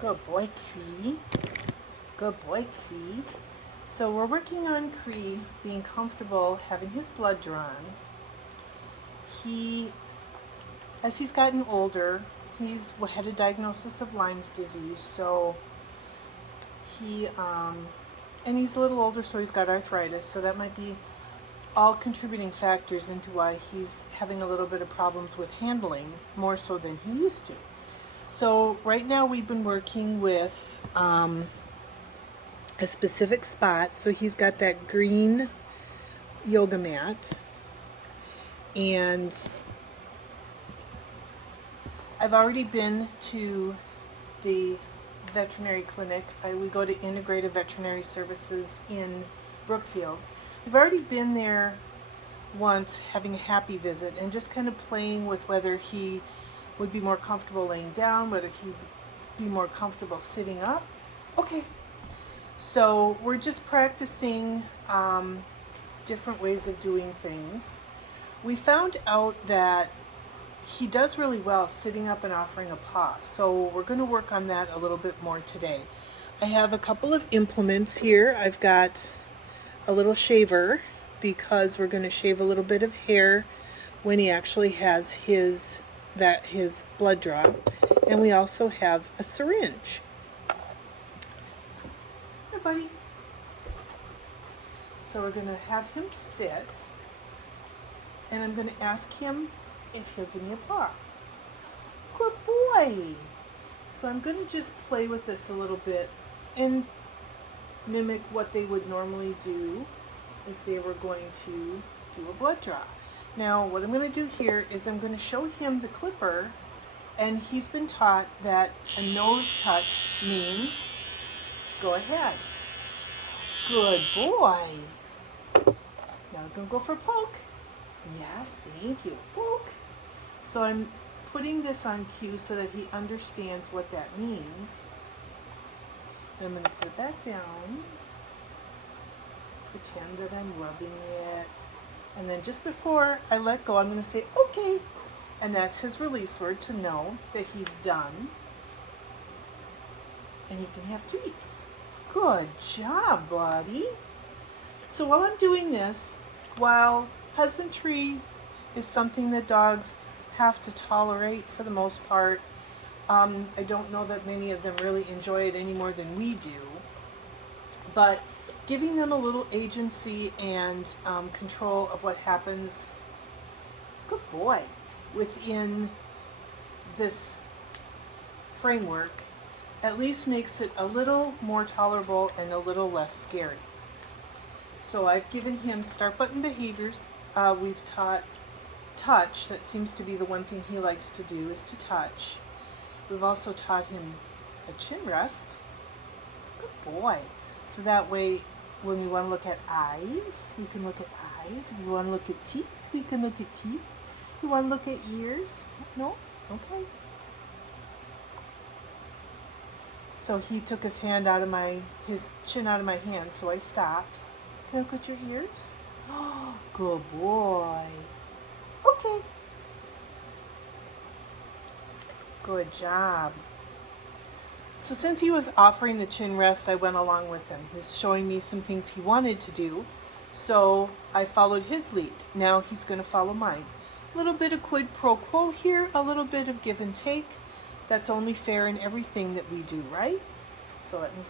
Good boy, Cree. Good boy, Cree. So we're working on Cree being comfortable having his blood drawn. As he's gotten older, he's had a diagnosis of Lyme's disease. So and he's a little older, so he's got arthritis. So that might be all contributing factors into why he's having a little bit of problems with handling, more so than he used to. So right now we've been working with a specific spot. So he's got that green yoga mat, and I've already been to the veterinary clinic. We go to Integrative Veterinary Services in Brookfield. We've already been there once, having a happy visit and just kind of playing with whether he would be more comfortable laying down, whether he'd be more comfortable sitting up. Okay, so we're just practicing different ways of doing things. We found out that he does really well sitting up and offering a paw, so we're going to work on that a little bit more today. I have a couple of implements here. I've got a little shaver because we're going to shave a little bit of hair when he actually has his blood draw, and we also have a syringe. Here, buddy. So we're going to have him sit, and I'm going to ask him if he'll give me a paw. Good boy. So I'm going to just play with this a little bit and mimic what they would normally do if they were going to do a blood draw. Now what I'm going to do here is I'm going to show him the clipper, and he's been taught that a nose touch means go ahead. Good boy. Now we're going to go for a poke. Yes, thank you. Poke. So I'm putting this on cue so that he understands what that means. I'm going to put it back down. Pretend that I'm rubbing it. And then just before I let go, I'm going to say, okay. And that's his release word to know that he's done. And he can have treats. Good job, buddy. So while I'm doing this, while husbandry is something that dogs have to tolerate for the most part, I don't know that many of them really enjoy it any more than we do. But giving them a little agency and control of what happens, good boy, within this framework at least makes it a little more tolerable and a little less scary. So I've given him start button behaviors. We've taught touch. That seems to be the one thing he likes to do, is to touch. We've also taught him a chin rest. Good boy. So that way, when we want to look at eyes, we can look at eyes. If we want to look at teeth, we can look at teeth. If we want to look at ears, no? Okay. So he took his chin out of my hand, so I stopped. Can I look at your ears? Oh, good boy. Okay. Good job. So since he was offering the chin rest, I went along with him. He's showing me some things he wanted to do, so I followed his lead. Now he's going to follow mine. A little bit of quid pro quo here, a little bit of give and take. That's only fair in everything that we do, right? So let me